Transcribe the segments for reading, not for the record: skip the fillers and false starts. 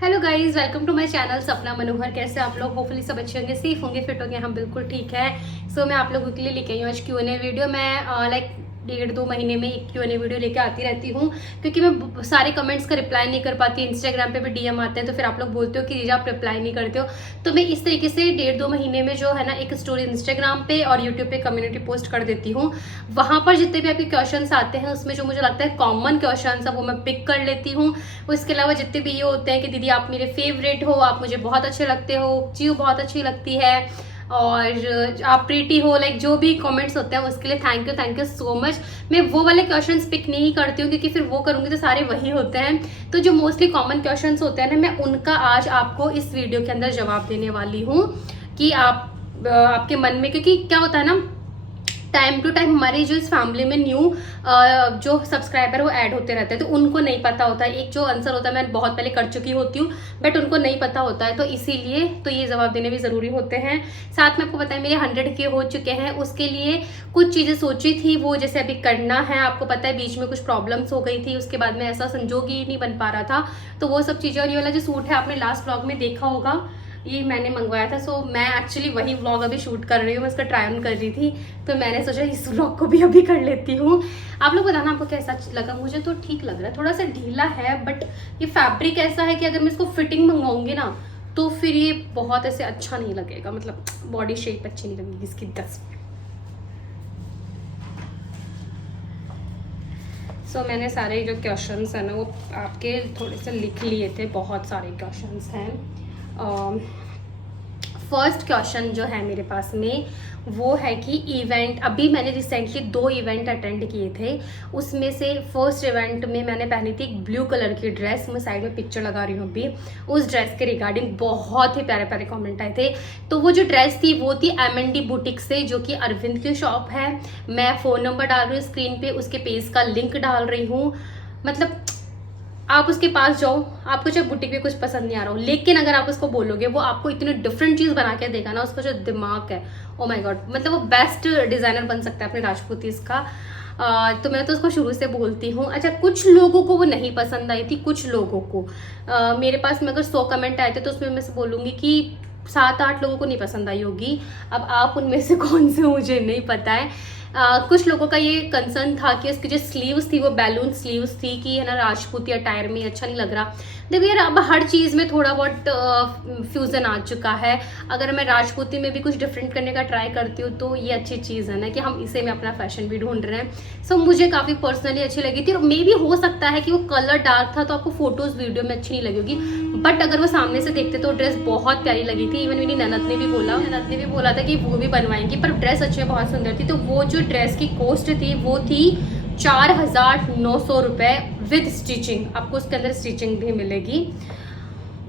Hello guys, welcome to my channel Sapna Manohar. कैसे आप लोग? होपफुली सब अच्छे होंगे, सेफ होंगे, फिट होंगे। हम बिल्कुल ठीक है। सो मैं आप लोगों के लिए लेके आई हूँ आज Q&A वीडियो। मैं लाइक 1.5-2 महीने में एक Q&A वीडियो लेके आती रहती हूँ, क्योंकि मैं सारे कमेंट्स का रिप्लाई नहीं कर पाती। इंस्टाग्राम पे भी डीएम आते हैं तो फिर आप लोग बोलते हो कि दीदी आप रिप्लाई नहीं करते हो। तो मैं इस तरीके से 1.5-2 महीने में जो है ना, एक स्टोरी इंस्टाग्राम पे और यूट्यूब पे कम्युनिटी पोस्ट कर देती हूँ। वहाँ पर जितने भी आपके क्वेश्चन आते हैं उसमें जो मुझे लगता है कॉमन क्वेश्चन है वो मैं पिक कर लेती हूँ। उसके अलावा जितने भी ये होते हैं कि दीदी आप मेरे फेवरेट हो, आप मुझे बहुत अच्छे लगते हो, चीज़ बहुत अच्छी लगती है और आप प्रीटी हो, लाइक जो भी कमेंट्स होते हैं उसके लिए थैंक यू सो मच। मैं वो वाले क्वेश्चंस पिक नहीं करती हूँ क्योंकि फिर वो करूँगी तो सारे वही होते हैं। तो जो मोस्टली कॉमन क्वेश्चंस होते हैं ना, मैं उनका आज आपको इस वीडियो के अंदर जवाब देने वाली हूँ कि आपके मन में, क्योंकि क्या होता है ना, टाइम टू टाइम हमारे जो इस फैमिली में न्यू जो सब्सक्राइबर वो ऐड होते रहते हैं, तो उनको नहीं पता होता है। एक जो आंसर होता है मैं बहुत पहले कर चुकी होती हूँ, बट उनको नहीं पता होता है, तो इसीलिए तो ये जवाब देने भी ज़रूरी होते हैं। साथ में आपको पता है मेरे 100K हो चुके हैं, उसके लिए कुछ चीज़ें सोची थी, वो जैसे अभी करना है। आपको पता है बीच में कुछ प्रॉब्लम्स हो गई थी, उसके बाद में ऐसा संजोग ही नहीं बन पा रहा था, तो वो सब चीज़ें। और ये वाला जो सूट है आपने लास्ट व्लॉग में देखा होगा, ये मैंने मंगवाया था। सो मैं एक्चुअली वही व्लॉग अभी शूट कर रही हूँ, मैं उसका ट्राई ऑन कर रही थी, तो मैंने सोचा इस व्लॉग को भी अभी कर लेती हूँ। आप लोग बताना आपको कैसा लगा। मुझे तो ठीक लग रहा है, थोड़ा सा ढीला है, बट ये फैब्रिक ऐसा है कि अगर मैं इसको फिटिंग मंगवाऊंगी ना तो फिर ये बहुत ऐसे अच्छा नहीं लगेगा, मतलब बॉडी शेप अच्छी नहीं लगेगी इसकी। 10 सो मैंने सारे जो क्वेश्चंस हैं ना वो आपके थोड़े से लिख लिए थे, बहुत सारे क्वेश्चंस हैं। फर्स्ट क्वेश्चन जो है मेरे पास में वो है कि इवेंट, अभी मैंने रिसेंटली 2 इवेंट अटेंड किए थे, उसमें से फर्स्ट इवेंट में मैंने पहनी थी एक ब्लू कलर की ड्रेस। मैं साइड में पिक्चर लगा रही हूँ अभी। उस ड्रेस के रिगार्डिंग बहुत ही प्यारे प्यारे कमेंट आए थे। तो वो जो ड्रेस थी वो थी M&D बुटीक से, जो कि अरविंद की शॉप है। मैं फ़ोन नंबर डाल रही हूँ स्क्रीन पे, उसके पेज का लिंक डाल रही हूँ। मतलब आप उसके पास जाओ, आपको चाहे बुटीक में कुछ पसंद नहीं आ रहा हो, लेकिन अगर आप उसको बोलोगे वो आपको इतनी डिफरेंट चीज़ बना के देगा ना, उसका जो दिमाग है, ओ माय गॉड, मतलब वो बेस्ट डिज़ाइनर बन सकता है अपने राजपूतीज का। तो मैं तो उसको शुरू से बोलती हूँ। अच्छा, कुछ लोगों को वो नहीं पसंद आई थी, कुछ लोगों को मेरे पास में अगर 100 कमेंट आए थे तो उसमें मैं से बोलूँगी कि 7-8 लोगों को नहीं पसंद आई होगी। अब आप उनमें से कौन से मुझे नहीं पता है। कुछ लोगों का ये कंसर्न था कि उसकी जो स्लीव्स थी वो बैलून स्लीव्स थी, कि है ना राजपूती अटायर में अच्छा नहीं लग रहा। देखो यार, अब हर चीज़ में थोड़ा बहुत फ्यूज़न आ चुका है। अगर मैं राजपूती में भी कुछ डिफरेंट करने का ट्राई करती हूँ तो ये अच्छी चीज़ है ना, कि हम इसे में अपना फैशन भी ढूंढ रहे हैं। सो मुझे काफ़ी पर्सनली अच्छी लगी थी। और मे भी हो सकता है कि वो कलर डार्क था तो आपको फोटोज़ वीडियो में अच्छी नहीं लगी होगी, बट अगर वो सामने से देखते तो ड्रेस बहुत प्यारी लगी थी। इवन मेरी ननद ने भी बोला था कि वो भी बनवाएंगी, पर ड्रेस अच्छी बहुत सुंदर थी। तो वो जो ड्रेस की कॉस्ट थी वो थी 4,900 रुपये विद स्टिचिंग। आपको उसके अंदर स्टिचिंग भी मिलेगी,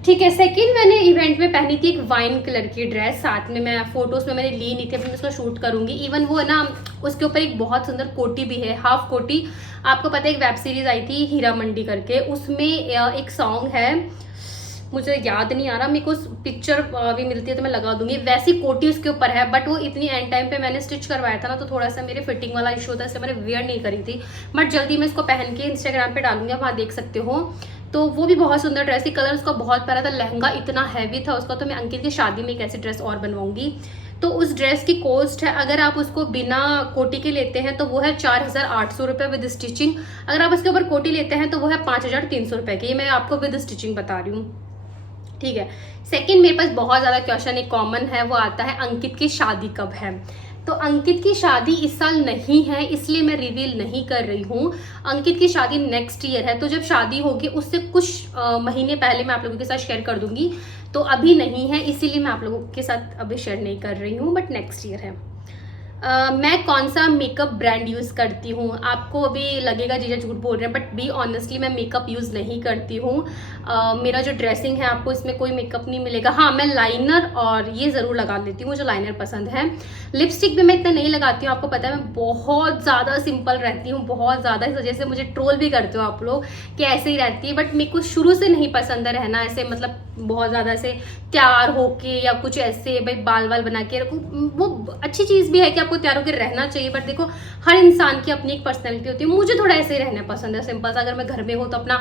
ठीक है। सेकंड मैंने इवेंट में पहनी थी एक वाइन कलर की ड्रेस। साथ में मैं फोटोज में मैंने ली नहीं थी, अभी मैं उसको शूट करूंगी। इवन वो है ना, उसके ऊपर एक बहुत सुंदर कोटी भी है, हाफ कोटी। आपको पता है एक वेब सीरीज आई थी हीरा मंडी करके, उसमें एक सॉन्ग है, मुझे याद नहीं आ रहा, मेरे को पिक्चर भी मिलती है तो मैं लगा दूंगी। वैसी कोटी उसके ऊपर है, बट वो इतनी एंड टाइम पे मैंने स्टिच करवाया था ना, तो थोड़ा सा मेरे फिटिंग वाला इशू था, इसलिए मैंने वेयर नहीं करी थी। बट जल्दी मैं इसको पहन के इंस्टाग्राम पे डालूंगी, वहाँ देख सकते हो। तो वो भी बहुत सुंदर ड्रेस थी, कलर उसका बहुत प्यारा था, लहंगा इतना हैवी था उसका। तो मैं अंकित की शादी में एक ऐसी ड्रेस और बनवाऊंगी। तो उस ड्रेस की कॉस्ट है, अगर आप उसको बिना कोटी के लेते हैं तो वो है 4,800 रुपये विद स्टिचिंग। अगर आप उसके ऊपर कोटी लेते हैं तो वो है 5,300 रुपये की। ये मैं आपको विद स्टिचिंग बता रही हूँ, ठीक है। सेकंड मेरे पास बहुत ज़्यादा क्वेश्चन एक कॉमन है, वो आता है अंकित की शादी कब है। तो अंकित की शादी इस साल नहीं है, इसलिए मैं रिवील नहीं कर रही हूँ। अंकित की शादी नेक्स्ट ईयर है, तो जब शादी होगी उससे कुछ महीने पहले मैं आप लोगों के साथ शेयर कर दूंगी। तो अभी नहीं है, इसीलिए मैं आप लोगों के साथ अभी शेयर नहीं कर रही हूँ, बट नेक्स्ट ईयर है। मैं कौन सा मेकअप ब्रांड यूज़ करती हूँ। आपको अभी लगेगा जीजा झूठ बोल रहे हैं, बट बी ऑनेस्टली मैं मेकअप यूज़ नहीं करती हूँ। मेरा जो ड्रेसिंग है आपको इसमें कोई मेकअप नहीं मिलेगा। हाँ, मैं लाइनर और ये ज़रूर लगा लेती हूँ, मुझे लाइनर पसंद है। लिपस्टिक भी मैं इतना नहीं लगाती हूँ, आपको पता है मैं बहुत ज़्यादा सिंपल रहती हूँ, बहुत ज़्यादा। इस वजह से मुझे ट्रोल भी करते हो आप लोग कि ऐसे ही रहती है, बट मेरे को शुरू से नहीं पसंद है रहना ऐसे, मतलब बहुत ज़्यादा ऐसे तैयार होके या कुछ ऐसे भाई बाल वाल बना के रखूँ। वो अच्छी चीज़ भी है कि आप आपको तैयार होकर रहना चाहिए, बट देखो हर इंसान की अपनी एक पर्सनैलिटी होती है। मुझे थोड़ा ऐसे ही रहना पसंद है, सिंपल सा। अगर मैं घर में हूँ तो अपना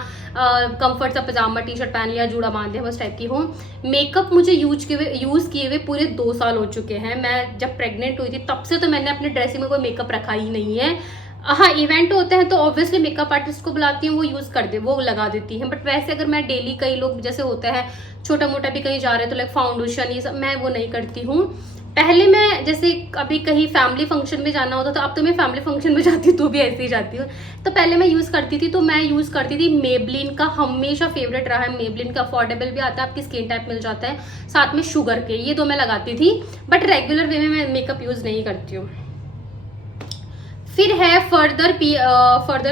कंफर्ट सा पजामा टी शर्ट पहन लिया, जूड़ा बांध दिया, बस टाइप की हूँ। मेकअप मुझे यूज किए हुए पूरे 2 साल हो चुके हैं। मैं जब प्रेग्नेंट हुई थी तब से तो मैंने अपने ड्रेसिंग में कोई मेकअप रखा ही नहीं है। हाँ, इवेंट होते हैं तो ऑब्वियसली मेकअप आर्टिस्ट को बुलाती हूँ, वो यूज़ कर दे, वो लगा देती हैं। बट वैसे अगर मैं डेली, कई लोग जैसे होता है छोटा मोटा भी कहीं जा रहे हैं तो लाइक फाउंडेशन ये सब, मैं वो नहीं करती हूँ। पहले मैं जैसे अभी कहीं फैमिली फंक्शन में जाना होता तो अब तो मैं फैमिली फंक्शन में जाती हूँ तो भी ऐसे ही जाती हूँ। तो पहले मैं यूज़ करती थी, तो मैं यूज़ करती थी मेबलिन का, हमेशा फेवरेट रहा है मेबलिन का। अफोर्डेबल भी आता है, आपकी स्किन टाइप मिल जाता है, साथ में शुगर के, ये 2 मैं लगाती थी। बट रेगुलर वे में मैं मेकअप यूज़ नहीं करती हूँ। फिर है फर्दर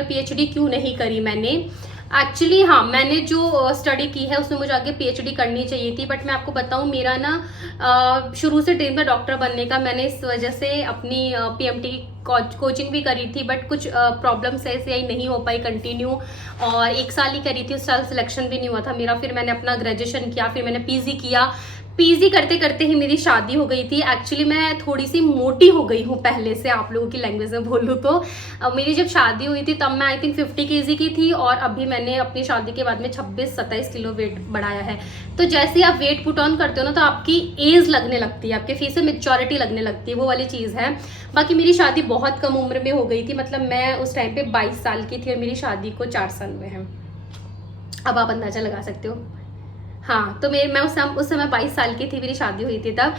पीएचडी क्यों नहीं करी मैंने। एक्चुअली हाँ, मैंने जो स्टडी की है उसमें मुझे आगे पीएचडी करनी चाहिए थी, बट मैं आपको बताऊं मेरा ना शुरू से ड्रीम था डॉक्टर बनने का। मैंने इस वजह से अपनी पीएमटी कोचिंग भी करी थी, बट कुछ प्रॉब्लम्स ऐसे आई, नहीं हो पाई कंटिन्यू, और 1 साल ही करी थी, उस साल सिलेक्शन भी नहीं हुआ था मेरा। फिर मैंने अपना ग्रेजुएशन किया, फिर मैंने पीजी किया। पीजी करते करते ही मेरी शादी हो गई थी। एक्चुअली मैं थोड़ी सी मोटी हो गई हूँ पहले से, आप लोगों की लैंग्वेज में बोलूँ तो। मेरी जब शादी हुई थी तब मैं आई थिंक 50 केजी की थी, और अभी मैंने अपनी शादी के बाद में 26-27 किलो वेट बढ़ाया है। तो जैसे ही आप वेट पुट ऑन करते हो ना तो आपकी एज लगने लगती है, आपके फेस में मेच्योरिटी लगने लगती है, वो वाली चीज़ है। बाकी मेरी शादी बहुत कम उम्र में हो गई थी, मतलब मैं उस टाइम पे 22 साल की थी और मेरी शादी को 4 साल हुए हैं। अब आप अंदाजा लगा सकते हो। हाँ, तो मैं उस समय 22 साल की थी, मेरी शादी हुई थी तब।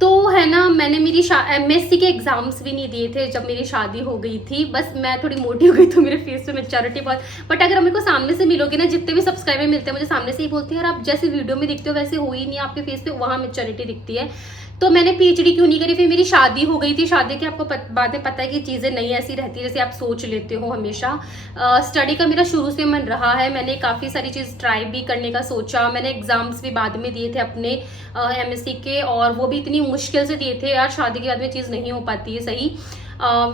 तो है ना, मैंने मेरी एमएससी के एग्जाम्स भी नहीं दिए थे जब मेरी शादी हो गई थी। बस मैं थोड़ी मोटी हो गई तो मेरे फेस पे मेच्योरिटी बहुत। बट अगर मेरे को सामने से मिलोगे ना, जितने भी सब्सक्राइबर मिलते हैं मुझे सामने से ही बोलते हैं यार आप जैसे वीडियो में दिखते हो वैसे हो ही नहीं, आपके फेस पे वहाँ मेच्योरिटी दिखती है। तो मैंने पीएचडी क्यों नहीं करी। फिर मेरी शादी हो गई थी। शादी के आपको बातें पता है कि चीज़ें नहीं ऐसी रहती जैसे आप सोच लेते हो हमेशा। स्टडी का मेरा शुरू से मन रहा है, मैंने काफ़ी सारी चीज़ ट्राई भी करने का सोचा। मैंने एग्जाम्स भी बाद में दिए थे अपने एमएससी के, और वो भी इतनी मुश्किल से दिए थे यार, शादी के बाद में चीज़ नहीं हो पाती है सही।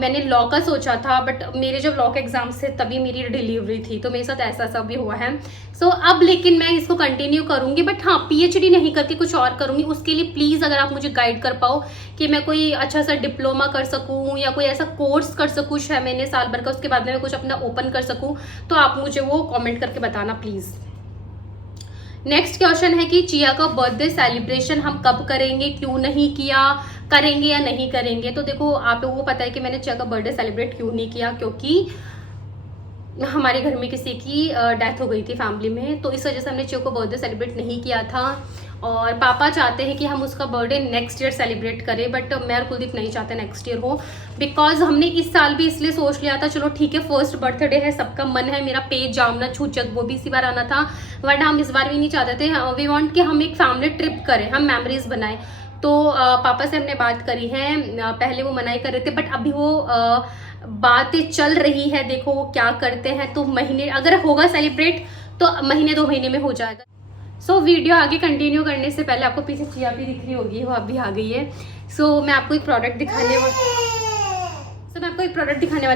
मैंने लॉ का सोचा था, बट मेरे जब लॉ के एग्जाम्स थे तभी मेरी डिलीवरी थी, तो मेरे साथ ऐसा सब भी हुआ है। सो अब लेकिन मैं इसको कंटिन्यू करूंगी, बट हाँ पीएचडी नहीं करके कुछ और करूंगी। उसके लिए प्लीज़ अगर आप मुझे गाइड कर पाओ कि मैं कोई अच्छा सा डिप्लोमा कर सकूं या कोई ऐसा कोर्स कर सकूं 6 महीने साल भर का, उसके बाद में मैं कुछ अपना ओपन कर सकूं, तो आप मुझे वो कॉमेंट करके बताना प्लीज़। नेक्स्ट क्वेश्चन है कि चिया का बर्थडे सेलिब्रेशन हम कब करेंगे, क्यों नहीं किया, करेंगे या नहीं करेंगे। तो देखो आप लोगों को पता है कि मैंने चिया का बर्थडे सेलिब्रेट क्यों नहीं किया, क्योंकि हमारे घर में किसी की डेथ हो गई थी फैमिली में, तो इस वजह से हमने चिया को बर्थडे सेलिब्रेट नहीं किया था। और पापा चाहते हैं कि हम उसका बर्थडे नेक्स्ट ईयर सेलिब्रेट करें, बट मैं और कुलदीप नहीं चाहते नेक्स्ट ईयर हो, बिकॉज हमने इस साल भी इसलिए सोच लिया था चलो ठीक है फर्स्ट बर्थडे है, सबका मन है, मेरा पेज जामना छूचक वो भी इसी बार आना था, वरना हम इस बार भी नहीं चाहते थे। वी वांट कि हम एक फैमिली ट्रिप करें, हम मेमोरीज बनाएं। तो पापा से हमने बात करी है, पहले वो मनाई कर रहे थे, बट अभी वो बातें चल रही है, देखो वो क्या करते हैं। तो महीने अगर होगा सेलिब्रेट तो महीने 2 महीने में हो जाएगा। सो वीडियो आगे कंटिन्यू करने से पहले आपको पीछे चिया भी दिख रही होगी, वो अभी आ गई है। मैं आपको एक प्रोडक्ट दिखाने वाली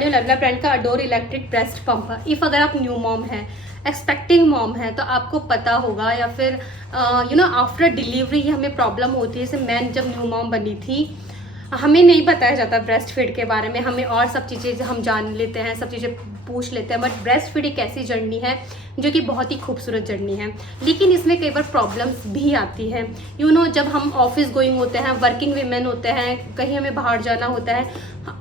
हूँ लवला ब्रांड का adore electric breast pump. If अगर आप न्यू मॉम है, एक्सपेक्टिंग मॉम है, तो आपको पता होगा, या फिर आफ्टर डिलीवरी हमें प्रॉब्लम होती है। जैसे मैं जब न्यू मॉम बनी थी हमें नहीं बताया जाता ब्रेस्ट फीड के बारे में, हमें और सब चीज़ें हम जान लेते हैं, सब चीज़ें पूछ लेते हैं, बट ब्रेस्ट फीड एक ऐसी जर्नी है जो कि बहुत ही खूबसूरत जर्नी है, लेकिन इसमें कई बार प्रॉब्लम्स भी आती हैं। जब हम ऑफिस गोइंग होते हैं, वर्किंग वीमेन होते हैं, कहीं हमें बाहर जाना होता है,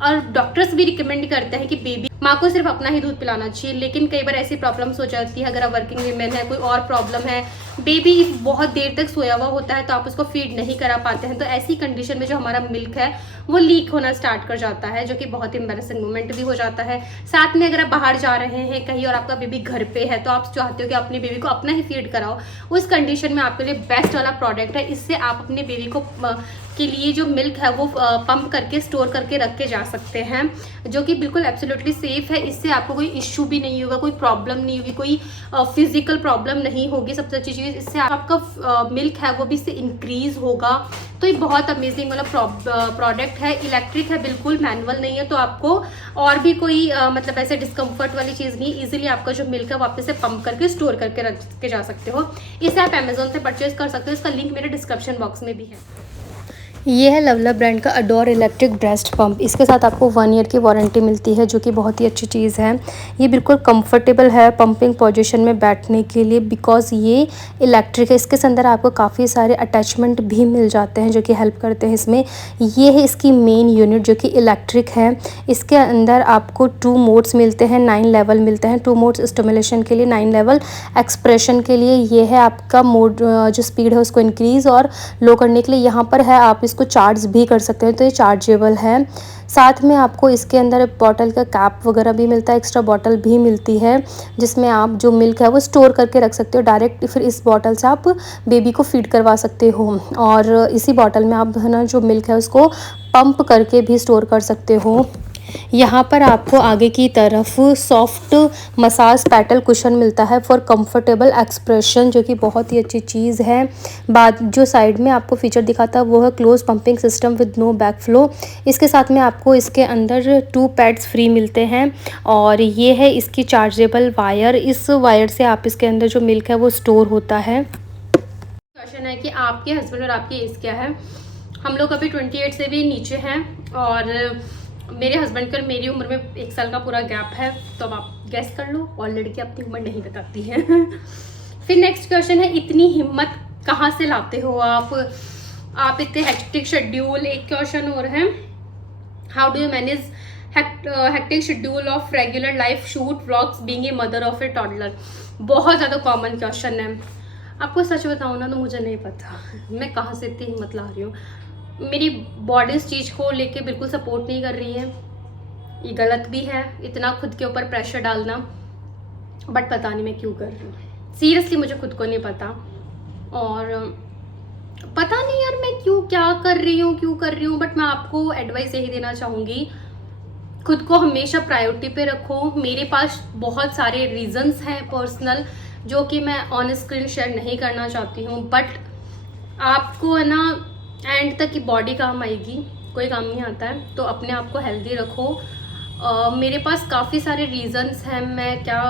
और डॉक्टर्स भी रिकमेंड करते हैं कि बेबी माँ को सिर्फ अपना ही दूध पिलाना चाहिए, लेकिन कई बार ऐसी प्रॉब्लम्स हो जाती है, अगर आप वर्किंग वीमेन है, कोई और प्रॉब्लम है, बेबी बहुत देर तक सोया हुआ होता है तो आप उसको फीड नहीं करा पाते हैं, तो ऐसी कंडीशन में जो हमारा मिल्क है वो लीक होना स्टार्ट कर जाता है, जो कि बहुत एम्बैरेसिंग मोमेंट भी हो जाता है। साथ में अगर आप बाहर जा रहे हैं कहीं और आपका बेबी घर पे है, तो आप चाहते हो कि अपने बेबी को अपना ही फीड कराओ, उस कंडीशन में आपके लिए बेस्ट वाला प्रोडक्ट है। इससे आप अपने बेबी को के लिए जो मिल्क है वो पंप करके स्टोर करके रख के जा सकते हैं, जो कि बिल्कुल एब्सोल्युटली सेफ है। इससे आपको कोई इश्यू भी नहीं होगा, कोई प्रॉब्लम नहीं होगी, कोई फिजिकल प्रॉब्लम नहीं होगी। सबसे अच्छी चीज़, इससे आपका मिल्क है वो भी इससे इंक्रीज होगा। तो ये बहुत अमेजिंग वाला प्रोडक्ट है, इलेक्ट्रिक है, बिल्कुल मैनुअल नहीं है, तो आपको और भी कोई मतलब ऐसे डिस्कम्फर्ट वाली चीज़ नहीं, इजीली आपका जो मिल्क है वापस से पंप करके स्टोर करके रख के जा सकते हो। इसे आप अमेजोन से परचेज कर सकते हो, इसका लिंक मेरे डिस्क्रिप्शन बॉक्स में भी है। ये है लवला ब्रांड का अडोर इलेक्ट्रिक ब्रेस्ट पंप। इसके साथ आपको 1 ईयर की वारंटी मिलती है, जो कि बहुत ही अच्छी चीज़ है। ये बिल्कुल कंफर्टेबल है पंपिंग पोजीशन में बैठने के लिए, बिकॉज़ ये इलेक्ट्रिक है। इसके अंदर आपको काफ़ी सारे अटैचमेंट भी मिल जाते हैं जो कि हेल्प करते हैं इसमें। ये है इसकी मेन यूनिट जो कि इलेक्ट्रिक है। इसके अंदर आपको 2 मोड्स मिलते हैं, 9 लेवल मिलते हैं। 2 मोड्स स्टिमुलेशन के लिए, 9 लेवल एक्सप्रेशन के लिए। ये है आपका मोड जो स्पीड है उसको इंक्रीज़ और लो करने के लिए। यहाँ पर है आप इसको चार्ज भी कर सकते हैं, तो ये चार्जेबल है। साथ में आपको इसके अंदर बॉटल का कैप वगैरह भी मिलता है, एक्स्ट्रा बॉटल भी मिलती है जिसमें आप जो मिल्क है वो स्टोर करके रख सकते हो डायरेक्ट। फिर इस बॉटल से आप बेबी को फीड करवा सकते हो, और इसी बॉटल में आप है ना जो मिल्क है उसको पंप करके भी स्टोर कर सकते हो। यहाँ पर आपको आगे की तरफ सॉफ्ट मसाज पैटल कुशन मिलता है फॉर कंफर्टेबल एक्सप्रेशन, जो कि बहुत ही अच्छी चीज़ है। बाद जो साइड में आपको फीचर दिखाता है वो है close pumping system with no back flow. इसके साथ में आपको इसके अंदर 2 पैड्स फ्री मिलते हैं, और ये है इसकी चार्जेबल वायर। इस वायर से आप इसके अंदर जो मिल्क है वो स्टोर होता है। क्वेश्चन है कि आपके हस्बैंड और आपकी एज क्या है। हम लोग अभी 28 से भी नीचे हैं, और मेरे हस्बैंड की और मेरी उम्र में 1 साल का पूरा गैप है, तो अब आप गैस कर लो। और लड़की अपनी उम्र नहीं बताती है। फिर नेक्स्ट क्वेश्चन है, इतनी हिम्मत कहाँ से लाते हो आप इतने हेक्टिक शेड्यूल। एक क्वेश्चन और है, how do you manage hectic schedule of regular life, shoot vlogs, being a mother of A toddler. बहुत ज़्यादा कॉमन क्वेश्चन है। आपको सच बताऊँ ना तो मुझे नहीं पता मैं कहाँ से इतनी हिम्मत ला रही हूँ। मेरी बॉडी इस चीज़ को लेके बिल्कुल सपोर्ट नहीं कर रही है। ये गलत भी है इतना खुद के ऊपर प्रेशर डालना, बट पता नहीं मैं क्यों कर रही हूँ। सीरियसली मुझे खुद को नहीं पता, और पता नहीं यार मैं क्या कर रही हूँ। बट मैं आपको एडवाइस यही देना चाहूँगी, खुद को हमेशा प्रायोरिटी पे रखो। मेरे पास बहुत सारे रीजंस हैं पर्सनल, जो कि मैं ऑन स्क्रीन शेयर नहीं करना चाहती हूँ, बट आपको है ना एंड तक की बॉडी काम आएगी, कोई काम नहीं आता है। तो अपने आप को हेल्दी रखो। मेरे पास काफ़ी सारे रीजंस हैं। मैं क्या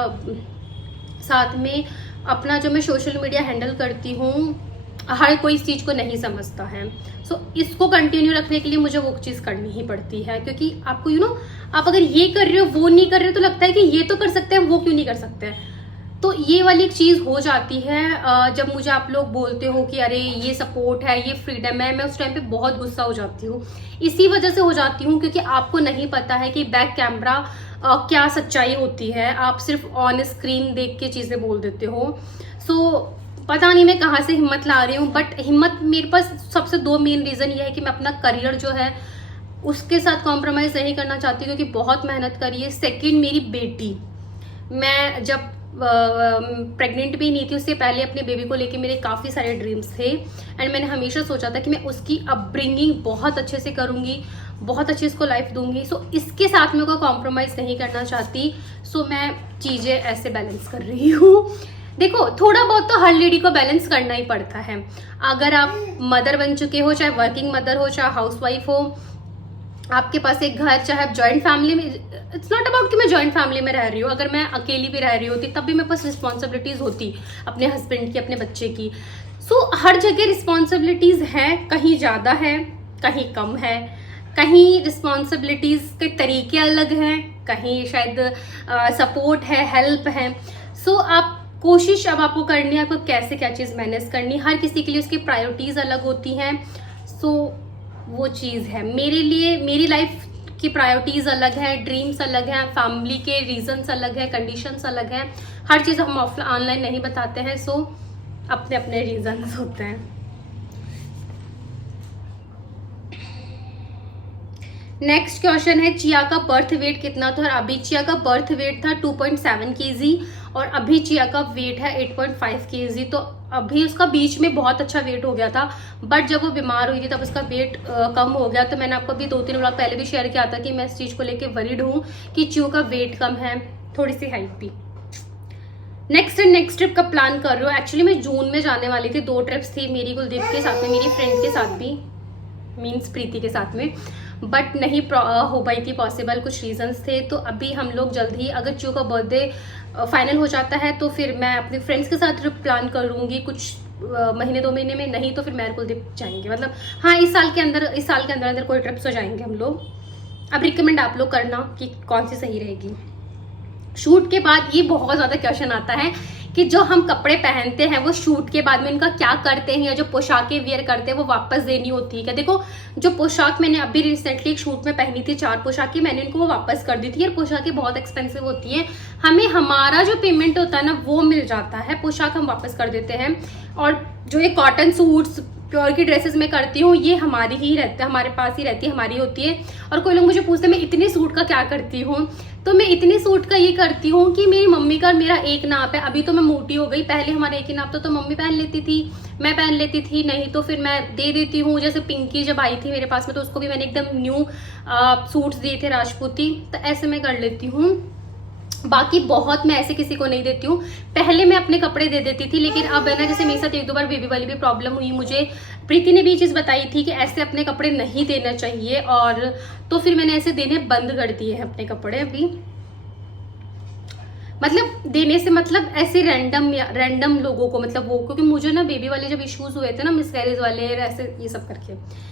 साथ में अपना जो मैं सोशल मीडिया हैंडल करती हूँ, हर कोई इस चीज़ को नहीं समझता है। सो इसको कंटिन्यू रखने के लिए मुझे वो चीज़ करनी ही पड़ती है, क्योंकि आपको आप अगर ये कर रहे हो वो नहीं कर रहे हो तो लगता है कि ये तो कर सकते हैं वो क्यों नहीं कर सकते हैं। तो ये वाली एक चीज़ हो जाती है। जब मुझे आप लोग बोलते हो कि अरे ये सपोर्ट है, ये फ्रीडम है, मैं उस टाइम पे बहुत गुस्सा हो जाती हूँ। इसी वजह से हो जाती हूँ क्योंकि आपको नहीं पता है कि बैक कैमरा क्या सच्चाई होती है। आप सिर्फ ऑन स्क्रीन देख के चीज़ें बोल देते हो। सो पता नहीं मैं कहाँ से हिम्मत ला रही हूँ, बट हिम्मत मेरे पास सबसे 2 मेन रीज़न ये है कि मैं अपना करियर जो है उसके साथ कॉम्प्रोमाइज़ नहीं करना चाहती, क्योंकि बहुत मेहनत करी है। सेकेंड, मेरी बेटी, मैं जब प्रेग्नेंट भी नहीं थी उससे पहले अपने बेबी को लेके मेरे काफ़ी सारे ड्रीम्स थे, एंड मैंने हमेशा सोचा था कि मैं उसकी अपब्रिंगिंग बहुत अच्छे से करूँगी, बहुत अच्छी इसको लाइफ दूंगी। सो इसके साथ में कोई कॉम्प्रोमाइज़ नहीं करना चाहती। सो मैं चीज़ें ऐसे बैलेंस कर रही हूँ। देखो थोड़ा बहुत तो हर लेडी को बैलेंस करना ही पड़ता है। अगर आप मदर बन चुके हो, चाहे वर्किंग मदर हो, चाहे हाउसवाइफ हो, आपके पास एक घर, चाहे आप जॉइंट फैमिली में, इट्स नॉट अबाउट कि मैं जॉइंट फैमिली में रह रही हूँ। अगर मैं अकेली भी रह रही होती तब भी मेरे पास रिस्पॉन्सिबिलिटीज़ होती अपने हस्बैंड की, अपने बच्चे की। सो हर जगह रिस्पॉन्सिबिलिटीज़ हैं, कहीं ज़्यादा है कहीं कम है, कहीं रिस्पॉन्सिबिलिटीज़ के तरीके अलग हैं, कहीं शायद सपोर्ट है, हेल्प है। सो आप कोशिश अब आपको करनी है, आपको कैसे क्या चीज़ मैनेज करनी। हर किसी के लिए उसकी प्रायोरिटीज़ अलग होती हैं। सो वो चीज़ है। मेरे लिए मेरी लाइफ की प्रायोरिटीज़ अलग है, ड्रीम्स अलग हैं, फैमिली के रीजंस अलग हैं, कंडीशंस अलग हैं। हर चीज़ हम ऑनलाइन नहीं बताते हैं। सो अपने अपने रीजंस होते हैं। नेक्स्ट क्वेश्चन है, चिया का बर्थ वेट कितना था। अभी चिया का बर्थ वेट था 2.7 kg, और अभी चिया का वेट है 8.5 kg। तो अभी उसका बीच में बहुत अच्छा वेट हो गया था, बट जब वो बीमार हुई थी तब उसका वेट कम हो गया। तो मैंने आपको अभी 2-3 व्लॉग पहले भी शेयर किया था कि मैं इस चीज़ को लेके वरीड हूँ कि चियो का वेट कम है, थोड़ी सी हाइट भी। नेक्स्ट ट्रिप का प्लान कर रही हूँ। एक्चुअली मैं जून में जाने वाली थी। 2 ट्रिप्स थी, मेरी कुलदीप के साथ में, मेरी फ्रेंड के साथ भी, मीन्स प्रीति के साथ में, बट नहीं हो पाई थी पॉसिबल, कुछ रीजंस थे। तो अभी हम लोग जल्द ही, अगर चियो का बर्थडे फाइनल हो जाता है तो फिर मैं अपने फ्रेंड्स के साथ ट्रिप प्लान करूँगी कुछ महीने 2 महीने में, नहीं तो फिर मैं और कुलदीप जाएंगे। मतलब हाँ, इस साल के अंदर अंदर कोई ट्रिप्स हो जाएंगे हम लोग। अब रिकमेंड आप लोग करना कि कौन सी सही रहेगी। शूट के बाद ये बहुत ज़्यादा क्वेश्चन आता है कि जो हम कपड़े पहनते हैं वो शूट के बाद में उनका क्या करते हैं, या जो पोशाकें वेयर करते हैं वो वापस देनी होती है क्या। देखो, जो पोशाक मैंने अभी रिसेंटली एक शूट में पहनी थी, 4 पोशाकें, मैंने उनको वो वापस कर दी थी। यार पोशाकें बहुत एक्सपेंसिव होती हैं, हमें हमारा जो पेमेंट होता है ना वो मिल जाता है, पोशाक हम वापस कर देते हैं। और जो ये कॉटन सूट्स, प्योर की ड्रेसेस मैं करती हूँ, ये हमारी ही रहता है, हमारे पास ही रहती है, हमारी होती है। और कोई लोग मुझे पूछते हैं मैं इतने सूट का क्या करती हूँ, तो मैं इतने सूट का ये करती हूँ कि मेरी मम्मी का मेरा एक नाप है। अभी तो मैं मोटी हो गई, पहले हमारा एक ही नाप था तो मम्मी पहन लेती थी, मैं पहन लेती थी, नहीं तो फिर मैं दे देती हूँ। जैसे पिंकी जब आई थी मेरे पास में तो उसको भी मैंने एकदम न्यू सूट्स दिए थे राजपूती, तो ऐसे मैं कर लेती हूँ। बाकी बहुत मैं ऐसे किसी को नहीं देती हूँ। पहले मैं अपने कपड़े दे देती थी, लेकिन अब है ना, जैसे मेरे साथ 1-2 बार बेबी वाली भी प्रॉब्लम हुई, मुझे प्रीति ने भी ये चीज़ बताई थी कि ऐसे अपने कपड़े नहीं देना चाहिए, और तो फिर मैंने ऐसे देने बंद कर दिए हैं अपने कपड़े अभी। मतलब देने से मतलब ऐसे रैंडम लोगों को, मतलब वो, क्योंकि मुझे ना बेबी वाले जब इश्यूज हुए थे ना, मिसकैरेज वाले, ऐसे ये सब करके।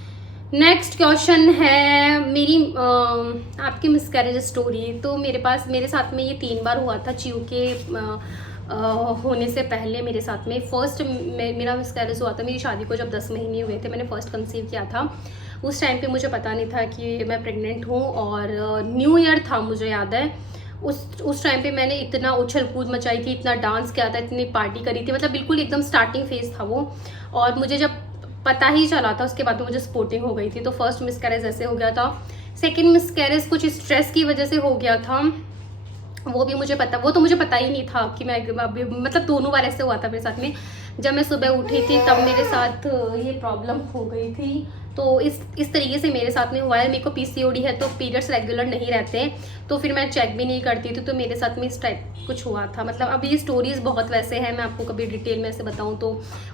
नेक्स्ट क्वेश्चन है मेरी आपकी मिसकैरेज स्टोरी। तो मेरे साथ में ये 3 बार हुआ था। चिऊ के होने से पहले मेरे साथ में फर्स्ट मेरा मिसकैरेज हुआ था मेरी शादी को जब 10 महीने हुए थे, मैंने फर्स्ट कंसीव किया था। उस टाइम पे मुझे पता नहीं था कि मैं प्रेग्नेंट हूँ, और न्यू ईयर था मुझे याद है। उस टाइम पे मैंने इतना उछल कूद मचाई थी, इतना डांस किया था, इतनी पार्टी करी थी, मतलब बिल्कुल एकदम स्टार्टिंग फेज था वो। और मुझे जब पता ही चला था उसके बाद तो मुझे स्पोर्टिंग हो गई थी। तो फर्स्ट मिसकैरेज ऐसे हो गया था। सेकंड मिसकैरेज कुछ स्ट्रेस की वजह से हो गया था, वो तो मुझे पता ही नहीं था कि मैं मतलब दोनों बार ऐसे हुआ था मेरे साथ में। जब मैं सुबह उठी थी तब मेरे साथ ये प्रॉब्लम हो गई थी। तो इस तरीके से मेरे साथ में हुआ है। मेरे को पीसीओडी है तो पीरियड्स रेगुलर नहीं रहते, तो फिर मैं चेक भी नहीं करती थी, तो मेरे साथ में इस टाइप कुछ हुआ था। मतलब अभी ये स्टोरीज बहुत वैसे हैं, मैं आपको कभी डिटेल में ऐसे बताऊं तो।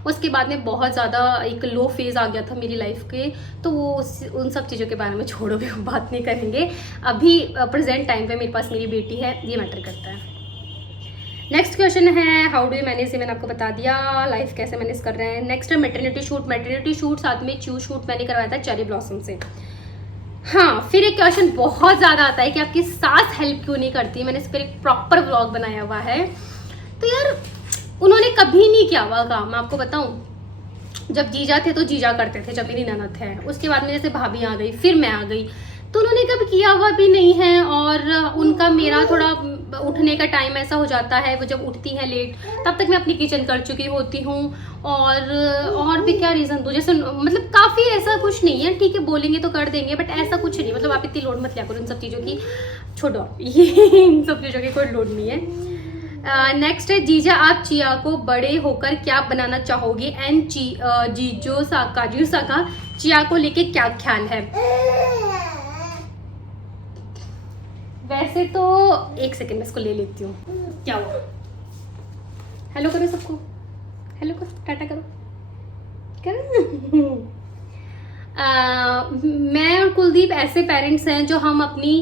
उसके बाद में बहुत ज़्यादा एक लो फेज़ आ गया था मेरी लाइफ के, तो वो उन सब चीज़ों के बारे में छोड़ो, भी बात नहीं करेंगे। अभी प्रेजेंट टाइम पे मेरे पास मेरी बेटी है, ये मैटर करता है। नेक्स्ट क्वेश्चन है हाउ डू यू मैनेज, ये मैंने आपको बता दिया, लाइफ कैसे मैनेज कर रहे हैं। नेक्स्ट है मैटरनिटी शूट साथ में च्यू शूट मैंने करवाया था चेरी ब्लॉसम से। हाँ, फिर एक क्वेश्चन बहुत ज़्यादा आता है कि आपकी सास हेल्प क्यों नहीं करती। मैंने इस पर एक प्रॉपर व्लॉग बनाया हुआ है। तो यार उन्होंने कभी नहीं किया हुआ काम, मैं आपको बताऊँ। जब जीजा थे तो जीजा करते थे, जब मेरी ननद है, उसके बाद में जैसे भाभी आ गई, फिर मैं आ गई, तो उन्होंने कभी किया हुआ भी नहीं है। और उनका मेरा थोड़ा उठने का टाइम ऐसा हो जाता है, वो जब उठती हैं लेट, तब तक मैं अपनी किचन कर चुकी होती हूँ। और भी क्या रीज़न दूँ, जैसे मतलब काफ़ी ऐसा कुछ नहीं है, ठीक है बोलेंगे तो कर देंगे, बट ऐसा कुछ नहीं। मतलब आप इतनी लोड मत लिया करो इन सब चीज़ों की, छोड़ो ये इन सब चीज़ों की कोई लोड नहीं है। नेक्स्ट है जीजा, आप चिया को बड़े होकर क्या बनाना चाहोगे, एंड जीजो साका चिया को लेके क्या ख्याल है। वैसे तो एक सेकंड में इसको ले लेती हूँ। क्या हुआ, हेलो करो सबको, हेलो करो, टाटा करो। मैं और कुलदीप ऐसे पेरेंट्स हैं जो हम अपनी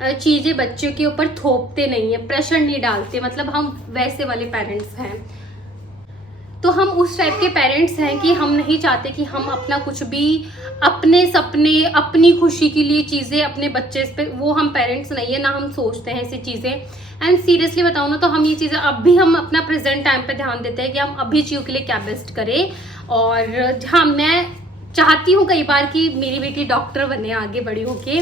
चीज़ें बच्चों के ऊपर थोपते नहीं है, प्रेशर नहीं डालते, मतलब हम वैसे वाले पेरेंट्स हैं। तो हम उस टाइप के पेरेंट्स हैं कि हम नहीं चाहते कि हम अपना कुछ भी, अपने सपने, अपनी खुशी के लिए चीज़ें अपने बच्चे पे, वो हम पेरेंट्स नहीं है ना, हम सोचते हैं ऐसी चीज़ें। एंड सीरियसली बताऊँ ना तो हम ये चीज़ें अब भी हम अपना प्रेजेंट टाइम पे ध्यान देते हैं कि हम अभी चीज़ों के लिए क्या बेस्ट करें। और हाँ, मैं चाहती हूँ कई बार कि मेरी बेटी डॉक्टर बने आगे बड़ी होके,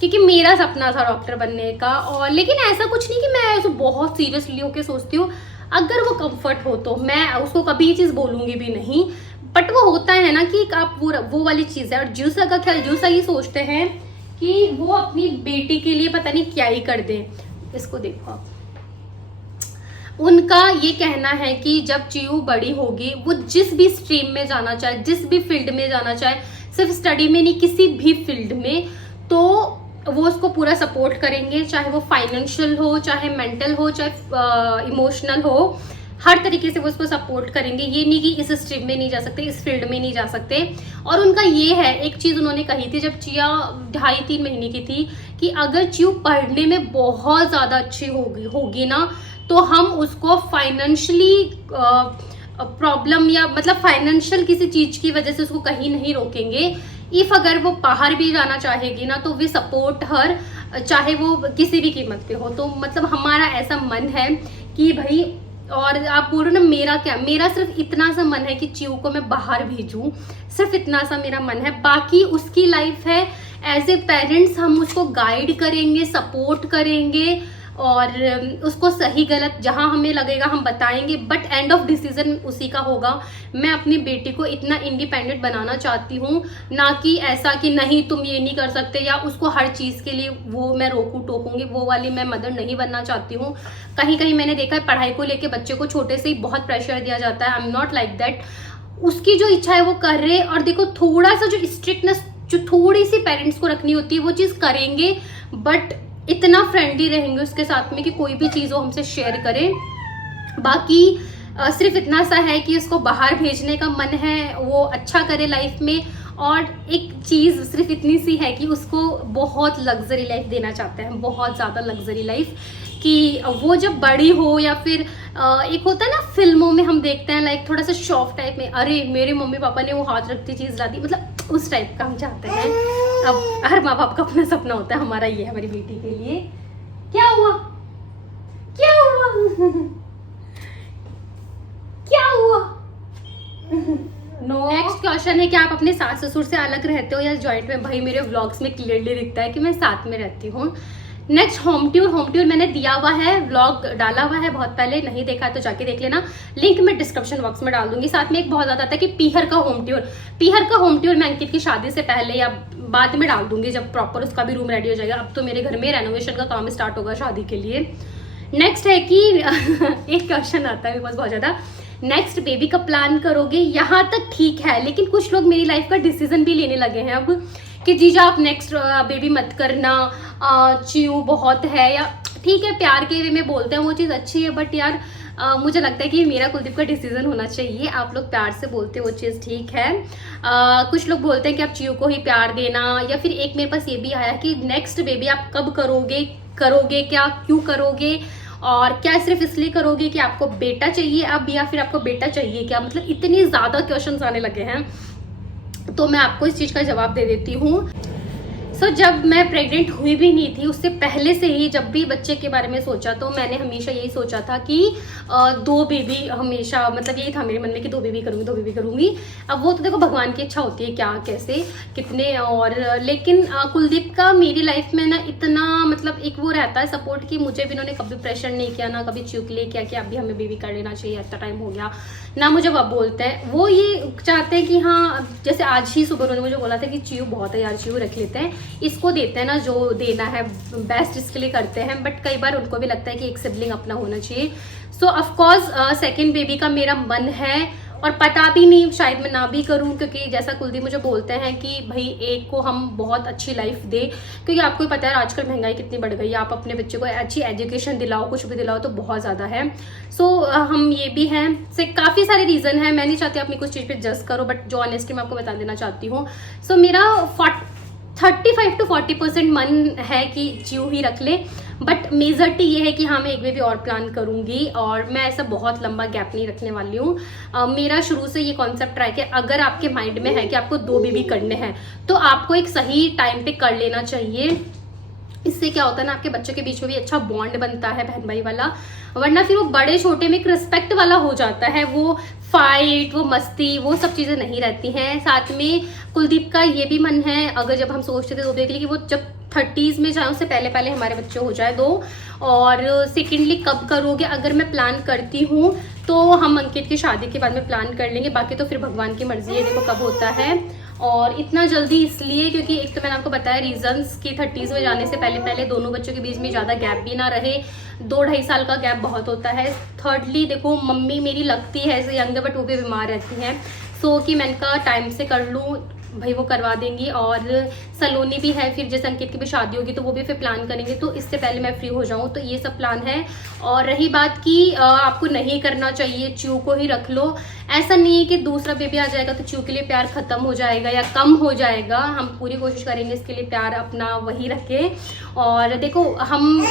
क्योंकि मेरा सपना था डॉक्टर बनने का। और लेकिन ऐसा कुछ नहीं कि मैं उसको बहुत सीरियसली होके सोचती हूँ। अगर वो कंफर्ट हो तो मैं उसको कभी ये चीज़ बोलूँगी भी नहीं, बट वो होता है ना कि आप वो वाली चीज़ है। और जूसा का ख्याल, जूसा ये सोचते हैं कि वो अपनी बेटी के लिए पता नहीं क्या ही कर दें। इसको देखो आप, उनका ये कहना है कि जब चियू बड़ी होगी, वो जिस भी स्ट्रीम में जाना चाहे, जिस भी फील्ड में जाना चाहे, सिर्फ स्टडी में नहीं, किसी भी फील्ड में, तो वो उसको पूरा सपोर्ट करेंगे, चाहे वो फाइनेंशियल हो, चाहे मेंटल हो, चाहे इमोशनल हो, हर तरीके से वो उसको सपोर्ट करेंगे। ये नहीं कि इस स्ट्रीम में नहीं जा सकते, इस फील्ड में नहीं जा सकते। और उनका ये है, एक चीज़ उन्होंने कही थी जब चिया 2.5-3 महीने की थी, कि अगर चियू पढ़ने में बहुत ज़्यादा अच्छी होगी ना, तो हम उसको फाइनेंशियली प्रॉब्लम या मतलब फाइनेंशियल किसी चीज की वजह से उसको कहीं नहीं रोकेंगे। इफ अगर वो बाहर भी जाना चाहेगी ना, तो वी सपोर्ट हर, चाहे वो किसी भी कीमत पे हो। तो मतलब हमारा ऐसा मन है कि भाई, और आप बोलो ना मेरा क्या, मेरा सिर्फ इतना सा मन है कि चिऊ को मैं बाहर भेजूं, सिर्फ इतना सा मेरा मन है। बाकी उसकी लाइफ है, एज ए पेरेंट्स हम उसको गाइड करेंगे, सपोर्ट करेंगे, और उसको सही गलत जहां हमें लगेगा हम बताएंगे, बट एंड ऑफ डिसीजन उसी का होगा। मैं अपनी बेटी को इतना इंडिपेंडेंट बनाना चाहती हूँ, ना कि ऐसा कि नहीं तुम ये नहीं कर सकते, या उसको हर चीज़ के लिए वो मैं रोकू टोकूंगी, वो वाली मैं मदर नहीं बनना चाहती हूँ। कहीं कहीं मैंने देखा है पढ़ाई को लेके बच्चे को छोटे से ही बहुत प्रेशर दिया जाता है। I am not like that. उसकी जो इच्छा है वो कर रहे, और देखो थोड़ा सा जो स्ट्रिक्टनेस जो थोड़ी सी पेरेंट्स को रखनी होती है वो चीज़ करेंगे, बट इतना फ्रेंडली रहेंगे उसके साथ में कि कोई भी चीज़ वो हमसे शेयर करे। बाकी सिर्फ इतना सा है कि उसको बाहर भेजने का मन है, वो अच्छा करे लाइफ में। और एक चीज़ सिर्फ इतनी सी है कि उसको बहुत लग्जरी लाइफ देना चाहते हैं, बहुत ज़्यादा लग्जरी लाइफ, कि वो जब बड़ी हो, या फिर एक होता है ना फिल्मों में हम देखते हैं लाइक थोड़ा सा शॉफ टाइप में, अरे मेरे मम्मी पापा ने वो हाथ रखती चीज़ ला दी, मतलब उस टाइप का हम चाहते हैं। अब हर माँ बाप का अपना सपना होता है, हमारा ये है हमारी बेटी के लिए। क्या हुआ, क्या हुआ क्या हुआ? नेक्स्ट क्वेश्चन है कि आप अपने सास ससुर से अलग रहते हो या जॉइंट में? भाई मेरे व्लॉग्स में क्लियरली दिखता है कि मैं साथ में रहती हूँ। नेक्स्ट होम टूर मैंने दिया हुआ है, व्लॉग डाला हुआ है बहुत पहले, नहीं देखा तो जाके देख लेना, लिंक मैं डिस्क्रिप्शन बॉक्स में डाल दूंगी। साथ में एक बहुत ज्यादा आता है कि पीहर का होम टूर मैं अंकित की शादी से पहले या बाद में डाल दूंगी, जब प्रॉपर उसका भी रूम रेडी हो जाएगा। अब तो मेरे घर में रेनोवेशन का काम स्टार्ट होगा शादी के लिए। नेक्स्ट है कि एक क्वेश्चन आता है मेरे पास बहुत ज्यादा, नेक्स्ट बेबी का प्लान करोगे? यहाँ तक ठीक है, लेकिन कुछ लोग मेरी लाइफ का डिसीजन भी लेने लगे हैं अब कि जीजा आप नेक्स्ट बेबी मत करना, चिऊ बहुत है, या ठीक है प्यार के वे में बोलते हैं वो चीज़ अच्छी है, बट यार मुझे लगता है कि मेरा कुलदीप का डिसीजन होना चाहिए। आप लोग प्यार से बोलते हो वो चीज़ ठीक है। कुछ लोग बोलते हैं कि आप चिऊ को ही प्यार देना, या फिर एक मेरे पास ये भी आया कि नेक्स्ट बेबी आप कब करोगे क्या, क्यों करोगे, और क्या सिर्फ इसलिए करोगे कि आपको बेटा चाहिए अब, या फिर आपको बेटा चाहिए क्या? मतलब इतने ज़्यादा क्वेश्चंस आने लगे हैं, तो मैं आपको इस चीज़ का जवाब दे देती हूँ। जब मैं प्रेग्नेंट हुई भी नहीं थी, उससे पहले से ही जब भी बच्चे के बारे में सोचा, तो मैंने हमेशा यही सोचा था कि 2 बेबी, हमेशा मतलब यही था मेरे मन में कि 2 बेबी करूँगी। अब वो तो देखो भगवान की इच्छा होती है, क्या कैसे कितने, और लेकिन कुलदीप का मेरी लाइफ में ना इतना मतलब एक वो रहता है सपोर्ट, कि मुझे भी इन्होंने कभी प्रेशर नहीं किया, ना कभी चूक ले किया कि अभी हमें बेबी कर लेना चाहिए, इतना टाइम हो गया, ना मुझे अब बोलते हैं। वो ये चाहते हैं कि हाँ, जैसे आज ही सुबह उन्होंने मुझे बोला था कि चिऊ बहुत है यार, चिऊ रख लेते हैं, इसको देते हैं ना जो देना है, बेस्ट इसके लिए करते हैं। बट कई बार उनको भी लगता है कि एक सिबलिंग अपना होना चाहिए। सो ऑफकोर्स सेकेंड बेबी का मेरा मन है, और पता भी नहीं शायद मैं ना भी करूं, क्योंकि जैसा कुलदीप मुझे बोलते हैं कि भाई एक को हम बहुत अच्छी लाइफ दे, क्योंकि आपको पता है आजकल महंगाई कितनी बढ़ गई है, आप अपने बच्चे को अच्छी एजुकेशन दिलाओ, कुछ भी दिलाओ तो बहुत ज़्यादा है। सो हम ये भी हैं, से काफ़ी सारे रीज़न है, मैं नहीं चाहती अपनी कुछ चीज़ पे जज करो, बट जो ऑनेस्टली मैं आपको बता देना चाहती हूँ। सो मेरा 35 to 40% मन है कि चिऊ ही रख ले, बट मेजॉरिटी ये है कि हाँ मैं एक बेबी और प्लान करूँगी, और मैं ऐसा बहुत लंबा गैप नहीं रखने वाली हूँ। मेरा शुरू से ये कॉन्सेप्ट रहा है कि अगर आपके माइंड में है कि आपको 2 बेबी करने हैं, तो आपको एक सही टाइम पे कर लेना चाहिए। इससे क्या होता है ना, आपके बच्चों के बीच में भी अच्छा बॉन्ड बनता है बहन भाई वाला, वरना फिर वो बड़े छोटे में एक रिस्पेक्ट वाला हो जाता है, वो फाइट, वो मस्ती, वो सब चीज़ें नहीं रहती हैं। साथ में कुलदीप का ये भी मन है, अगर जब हम सोचते थे 2 बेबी के लिए, कि वो जब 30s में जाए उससे पहले पहले हमारे बच्चे हो जाए 2। और सेकेंडली कब करोगे, अगर मैं प्लान करती हूँ तो हम अंकित की शादी के बाद में प्लान कर लेंगे, बाकी तो फिर भगवान की मर्जी है, देखो कब होता है। और इतना जल्दी इसलिए क्योंकि एक तो मैंने आपको बताया रीजंस कि 30s में जाने से पहले पहले दोनों बच्चों के बीच में ज़्यादा गैप भी ना रहे, 2-2.5 साल का गैप बहुत होता है। थर्डली देखो मम्मी मेरी लगती है ऐसे यंग, बट वो भी बीमार रहती हैं, सो कि मैं इनका टाइम से कर लूँ, भाई वो करवा देंगी। और सलोनी भी है, फिर जैसे अंकित की भी शादी होगी तो वो भी फिर प्लान करेंगे, तो इससे पहले मैं फ्री हो जाऊँ, तो ये सब प्लान है। और रही बात कि आपको नहीं करना चाहिए, चिऊ को ही रख लो, ऐसा नहीं है कि दूसरा बेबी आ जाएगा तो चिऊ के लिए प्यार खत्म हो जाएगा या कम हो जाएगा, हम पूरी कोशिश करेंगे इसके लिए प्यार अपना वही रखें। और देखो हम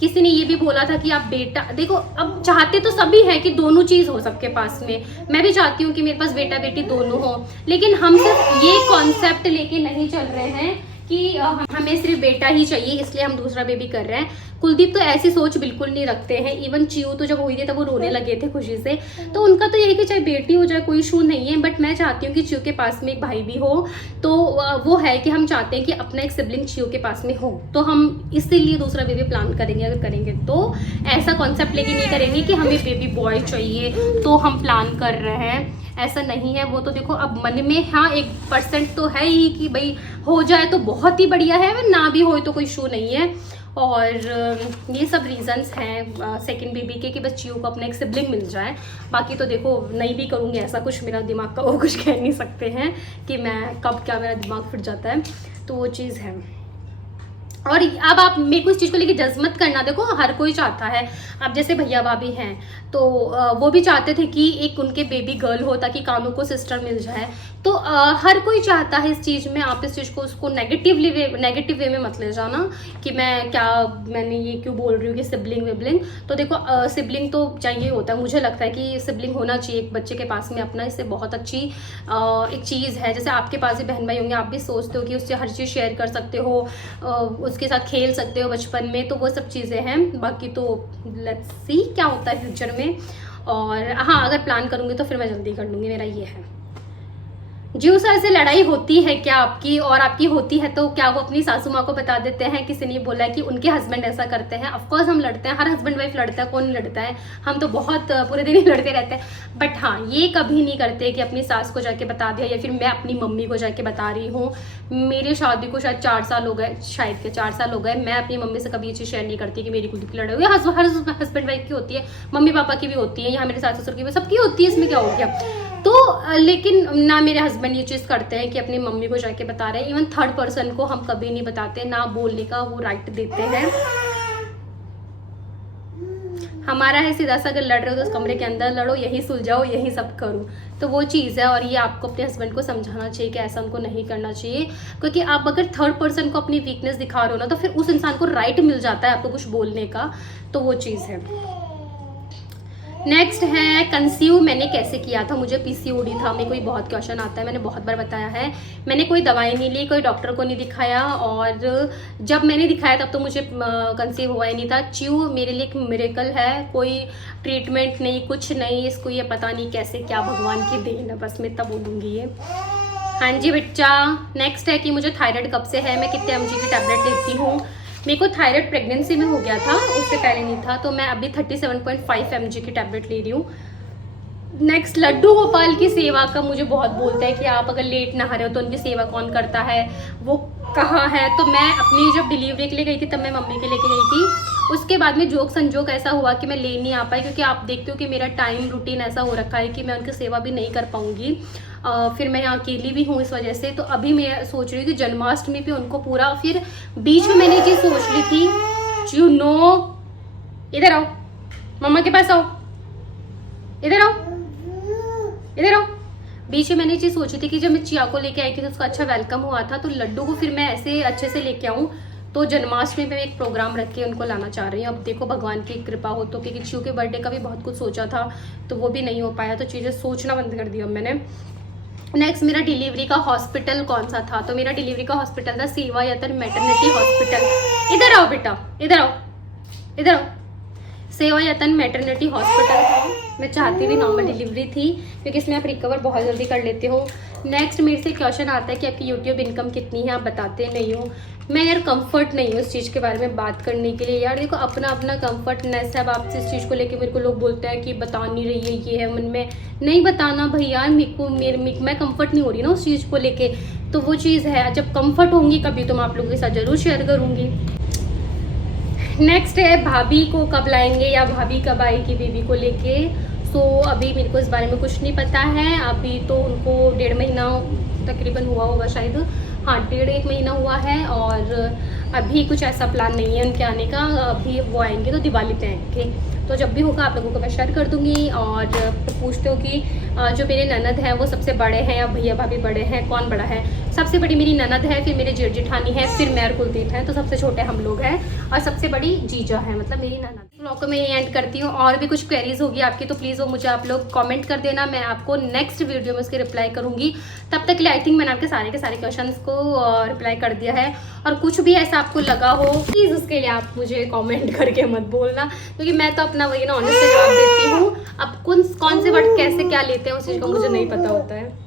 किसी ने ये भी बोला था कि आप बेटा, देखो अब चाहते तो सभी हैं कि दोनों चीज़ हो सबके पास में, मैं भी चाहती हूँ कि मेरे पास बेटा बेटी दोनों हो, लेकिन हम सिर्फ ये कॉन्सेप्ट लेके नहीं चल रहे हैं कि हमें सिर्फ बेटा ही चाहिए इसलिए हम दूसरा बेबी कर रहे हैं। कुलदीप तो ऐसी सोच बिल्कुल नहीं रखते हैं। इवन चियो तो जब हुई थी तब वो रोने लगे थे खुशी से, तो उनका तो यही कि चाहे बेटी हो जाए कोई इशू नहीं है, बट मैं चाहती हूँ कि चियो के पास में एक भाई भी हो। तो वो है कि हम चाहते हैं कि अपना एक सिबलिंग चियो के पास में हो, तो हम इसीलिए दूसरा बेबी प्लान करेंगे। अगर करेंगे तो ऐसा कॉन्सेप्ट लेके नहीं करेंगे कि हमें बेबी बॉय चाहिए तो हम प्लान कर रहे हैं, ऐसा नहीं है। वो तो देखो अब मन में हाँ 1% तो है ही कि भाई हो जाए तो बहुत ही बढ़िया है, ना भी हो तो कोई इशू नहीं है। और ये सब रीजंस हैं सेकंड बेबी के कि बस चियो को अपना एक सिबलिंग मिल जाए। बाकी तो देखो नहीं भी करूँगी ऐसा कुछ, मेरा दिमाग का वो कुछ कह नहीं सकते हैं कि मैं कब क्या मेरा दिमाग फिट जाता है, तो वो चीज़ है। और अब आप मेरे को इस चीज़ को लेके जज मत करना, देखो हर कोई चाहता है। अब जैसे भैया भाभी हैं तो वो भी चाहते थे कि एक उनके बेबी गर्ल हो ताकि कानू को सिस्टर मिल जाए, तो हर कोई चाहता है इस चीज़ में। आप इस चीज़ को उसको नेगेटिव वे में मत ले जाना कि मैंने ये क्यों बोल रही हूँ कि सिबलिंग विबलिंग। तो देखो सिबलिंग तो चाहिए होता है, मुझे लगता है कि सिबलिंग होना चाहिए एक बच्चे के पास में अपना। इससे बहुत अच्छी एक चीज़ है। जैसे आपके पास भी बहन भाई होंगे, आप भी सोचते हो कि उससे हर चीज़ शेयर कर सकते हो, उसके साथ खेल सकते हो बचपन में, तो वो सब चीज़ें हैं। बाकी तो लेट्स सी क्या होता है फ्यूचर में। और हाँ अगर प्लान करूँगी तो फिर मैं जल्दी कर लूँगी, मेरा ये है। जीव सर से लड़ाई होती है क्या आपकी, और आपकी होती है तो क्या वो अपनी सासू माँ को बता देते हैं? किसी ने बोला है कि उनके हस्बैंड ऐसा करते हैं। ऑफकोर्स हम लड़ते हैं, हर हस्बैंड वाइफ लड़ता है, कौन नहीं लड़ता है, हम तो बहुत पूरे दिन ही लड़ते रहते हैं। बट हाँ ये कभी नहीं करते कि अपनी सास को जाके बता दिया या फिर मैं अपनी मम्मी को जाके बता रही हूँ। मेरी शादी को शायद 4 साल हो गए, शायद के 4 साल हो गए, मैं अपनी मम्मी से कभी ये चीज़ शेयर नहीं करती कि मेरी कुलदीप की लड़ाई हुई। हर हस्बैंड वाइफ की होती है, मम्मी पापा की भी होती है, यहाँ मेरे सास ससुर की भी, सबकी होती है, इसमें क्या हो गया। तो लेकिन ना मेरे हस्बैंड ये चीज़ करते हैं कि अपनी मम्मी को जाके बता रहे हैं। इवन थर्ड पर्सन को हम कभी नहीं बताते, ना बोलने का वो राइट देते हैं। हमारा है सीधा सा, अगर लड़ रहे हो तो उस कमरे के अंदर लड़ो, यही सुलझाओ, यही सब करो, तो वो चीज़ है। और ये आपको अपने हस्बैंड को समझाना चाहिए कि ऐसा उनको नहीं करना चाहिए, क्योंकि आप अगर थर्ड पर्सन को अपनी वीकनेस दिखा रहे हो ना तो फिर उस इंसान को राइट मिल जाता है आपको कुछ बोलने का, तो वो चीज़ है। नेक्स्ट है कंसीव मैंने कैसे किया था, मुझे पीसीओडी था। मेरे को भी बहुत क्वेश्चन आता है, मैंने बहुत बार बताया है। मैंने कोई दवाई नहीं ली, कोई डॉक्टर को नहीं दिखाया, और जब मैंने दिखाया तब तो मुझे कंसीव हुआ ही नहीं था। च्यू मेरे लिए एक मिरेकल है, कोई ट्रीटमेंट नहीं, कुछ नहीं, इसको ये पता नहीं कैसे क्या भगवान की देन है, बस मैं इतना बोलूँगी ये। हाँ जी बच्चा। नेक्स्ट है कि मुझे थायराइड कब से है, मैं कितने mg की टैबलेट लेती हूँ। मेरे को थायराइड प्रेगनेंसी में हो गया था, उससे पहले नहीं था, तो मैं अभी 37.5 mg की टैबलेट ले रही हूँ। नेक्स्ट लड्डू गोपाल की सेवा का मुझे बहुत बोलता है कि आप अगर लेट नहा रहे हो तो उनकी सेवा कौन करता है, वो कहाँ है। तो मैं अपनी जब डिलीवरी के लिए गई थी तब मैं मम्मी के लेके गई थी। उसके बाद में जोक संजोग ऐसा हुआ कि मैं ले नहीं आ पाई, क्योंकि आप देखते हो कि मेरा टाइम रूटीन ऐसा हो रखा है कि मैं उनकी सेवा भी नहीं कर पाऊँगी। फिर मैं यहाँ अकेली भी हूँ इस वजह से। तो अभी मैं सोच रही हूँ कि जन्माष्टमी पे उनको पूरा, फिर बीच में मैंने चीज़ सोच ली थी, यू नो, इधर आओ, मम्मा के पास आओ, इधर आओ, इधर आओ। बीच में मैंने चीज़ सोची थी कि जब मैं चिया को लेके आई थी तो उसका अच्छा वेलकम हुआ था, तो लड्डू को फिर मैं ऐसे अच्छे से लेके आऊँ। तो जन्माष्टमी पे एक प्रोग्राम रख के उनको लाना चाह रही हूँ। अब देखो भगवान की कृपा हो तो, क्योंकि शिव के बर्थडे का भी बहुत कुछ सोचा था तो वो भी नहीं हो पाया, तो चीज़ें सोचना बंद कर दिया मैंने। नेक्स्ट मेरा डिलीवरी का हॉस्पिटल कौन सा था, तो मेरा डिलीवरी का हॉस्पिटल था सेवा यतन मैटरनिटी हॉस्पिटल। इधर आओ बेटा, इधर आओ, इधर आओ। सेवा यतन मैटरनिटी हॉस्पिटल था। मैं चाहती भी नॉर्मल डिलीवरी थी, क्योंकि इसमें आप रिकवर बहुत जल्दी कर लेते हो। नेक्स्ट मेरे से क्वेश्चन आता है कि आपकी यूट्यूब इनकम कितनी है, आप बताते नहीं हो। मैं यार कंफर्ट नहीं हूँ इस चीज़ के बारे में बात करने के लिए। यार देखो अपना अपना कंफर्टनेस है। अब आपसे इस चीज़ को लेके मेरे को लोग बोलते हैं कि बता नहीं रही है, ये है मन में, नहीं बताना भाई यार, मैं कंफर्ट नहीं हो रही ना उस चीज़ को लेके, तो वो चीज़ है। जब कंफर्ट होंगी कभी तो मैं आप लोगों के साथ ज़रूर शेयर करूँगी। नेक्स्ट है भाभी को कब लाएंगे या भाभी कब आएगी बेबी को लेके। सो अभी मेरे को इस बारे में कुछ नहीं पता है। अभी तो उनको 1.5 महीना तकरीबन हुआ होगा शायद, हाँ 1.5 महीना हुआ है, और अभी कुछ ऐसा प्लान नहीं है उनके आने का। अभी वो आएंगे तो दिवाली पे आएंगे, तो जब भी होगा आप लोगों को मैं शेयर कर दूँगी। और पूछते हो कि जो मेरे ननद हैं वो सबसे बड़े हैं, या भैया भाभी बड़े हैं, कौन बड़ा है? सबसे बड़ी मेरी ननद है, फिर मेरे जेठ जेठानी है, फिर मैं और कुलदीप हैं, तो सबसे छोटे हम लोग हैं, और सबसे बड़ी जीजा है, मतलब मेरी ननद। ब्लॉग को मैं ये एंड करती हूँ। और भी कुछ क्वेरीज होगी आपकी तो प्लीज़ वो मुझे आप लोग कमेंट कर देना, मैं आपको नेक्स्ट वीडियो में उसके रिप्लाई करूँगी। तब तक के लिए आई थिंक मैंने आपके सारे के सारे क्वेश्चंस को रिप्लाई कर दिया है। और कुछ भी ऐसा आपको लगा हो प्लीज़ उसके लिए आप मुझे कमेंट करके मत बोलना, क्योंकि मैं तो अपना वही ना ऑनेस्ट जवाब देती हूँ। अब कौन से वर्ड कैसे क्या लेते हैं उस चीज़ का मुझे नहीं पता होता है।